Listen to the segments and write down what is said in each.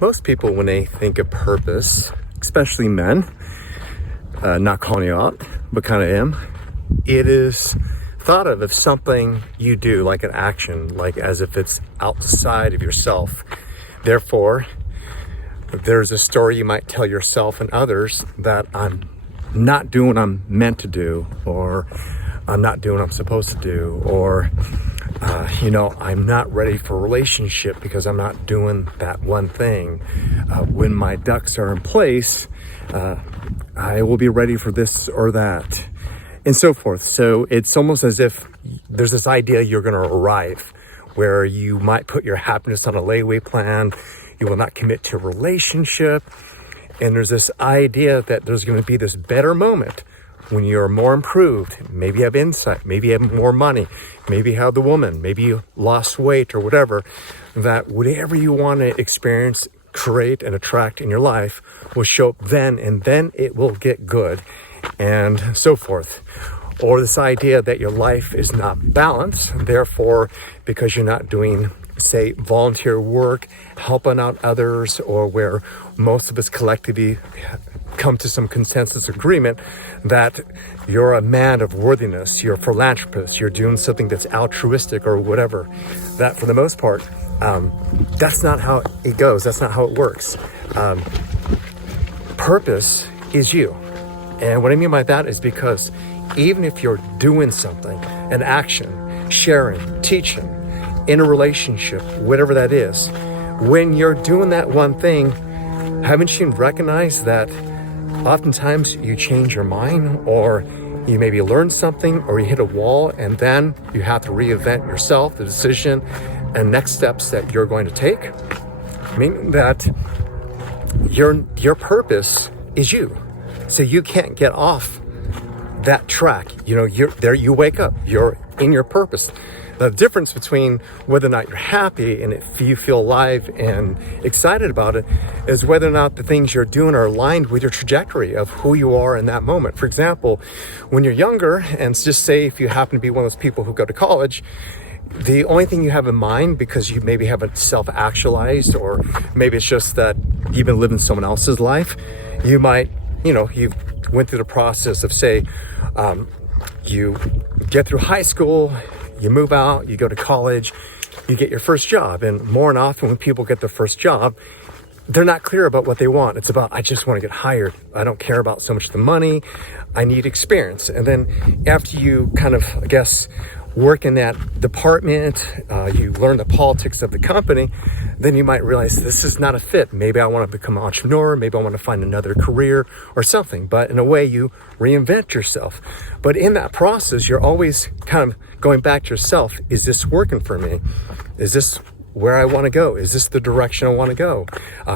Most people, when they think of purpose, especially men, not calling you out, but kind of am, it is thought of as something you do, like an action, like as if it's outside of yourself. Therefore, there's a story you might tell yourself and others that I'm not doing what I'm meant to do, or I'm not doing what I'm supposed to do, or I'm not ready for a relationship because I'm not doing that one thing. When my ducks are in place, I will be ready for this or that, and so forth. So it's almost as if there's this idea you're going to arrive, where you might put your happiness on a layaway plan. You will not commit to a relationship. And there's this idea that there's going to be this better moment when you're more improved. Maybe you have insight, maybe you have more money, maybe you have the woman, maybe you lost weight or whatever, that whatever you want to experience, create, and attract in your life will show up then, and then it will get good, and so forth. Or this idea that your life is not balanced, therefore, because you're not doing, say, volunteer work, helping out others, or where most of us collectively come to some consensus agreement that you're a man of worthiness, you're a philanthropist, you're doing something that's altruistic or whatever, that for the most part, that's not how it goes. That's not how it works. Purpose is you. And what I mean by that is because even if you're doing something, an action, sharing, teaching, in a relationship, whatever that is, when you're doing that one thing, haven't you recognized that oftentimes you change your mind, or you maybe learn something, or you hit a wall, and then you have to reinvent yourself, the decision and next steps that you're going to take? Meaning that your purpose is you. So you can't get off that track. You're there, you wake up, you're in your purpose. The difference between whether or not you're happy and if you feel alive and excited about it is whether or not the things you're doing are aligned with your trajectory of who you are in that moment. For example, when you're younger, and just say if you happen to be one of those people who go to college, the only thing you have in mind, because you maybe haven't self-actualized, or maybe it's just that you've been living someone else's life, you might, you went through the process of, say, you get through high school, you move out, you go to college, you get your first job. And more and often when people get their first job, they're not clear about what they want. It's about, I just want to get hired. I don't care about so much the money. I need experience. And then after you kind of, work in that department, you learn the politics of the company, then you might realize this is not a fit. Maybe I want to become an entrepreneur. Maybe I want to find another career or something. But in a way, you reinvent yourself. But in that process, you're always kind of going back to yourself. Is this working for me? Is this where I want to go? Is this the direction I want to go?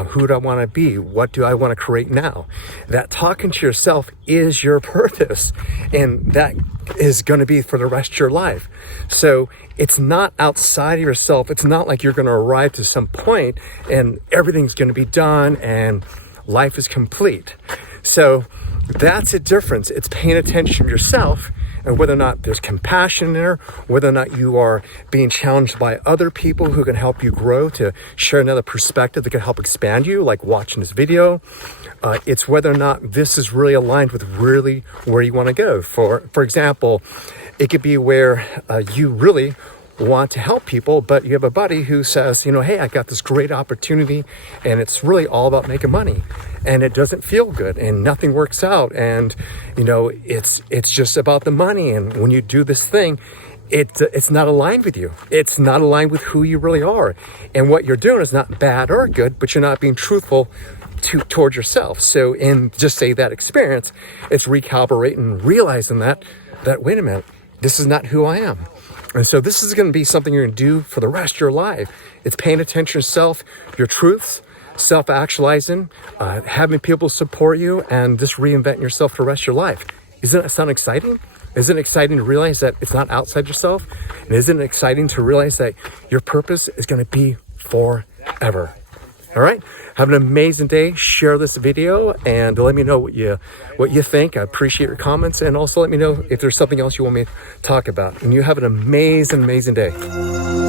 Who do I want to be? What do I want to create now? That talking to yourself is your purpose, and that is going to be for the rest of your life. So it's not outside of yourself. It's not like you're going to arrive to some point and everything's going to be done and life is complete. So that's a difference. It's paying attention to yourself, and whether or not there's compassion there, whether or not you are being challenged by other people who can help you grow, to share another perspective that can help expand you, like watching this video. It's whether or not this is really aligned with really where you want to go. For example, it could be where you really want to help people, but you have a buddy who says, hey, I got this great opportunity and it's really all about making money, and it doesn't feel good and nothing works out, and it's just about the money, and when you do this thing, it's not aligned with you. It's not aligned with who you really are, and what you're doing is not bad or good, but you're not being truthful towards yourself. So in just say that experience, it's recalibrating, realizing that wait a minute, this is not who I am. And so this is going to be something you're going to do for the rest of your life. It's paying attention to yourself, your truths, self-actualizing, having people support you, and just reinventing yourself for the rest of your life. Isn't that sound exciting? Isn't it exciting to realize that it's not outside yourself? And isn't it exciting to realize that your purpose is going to be forever? All right. Have an amazing day. Share this video and let me know what you think. I appreciate your comments, and also let me know if there's something else you want me to talk about. And you have an amazing day.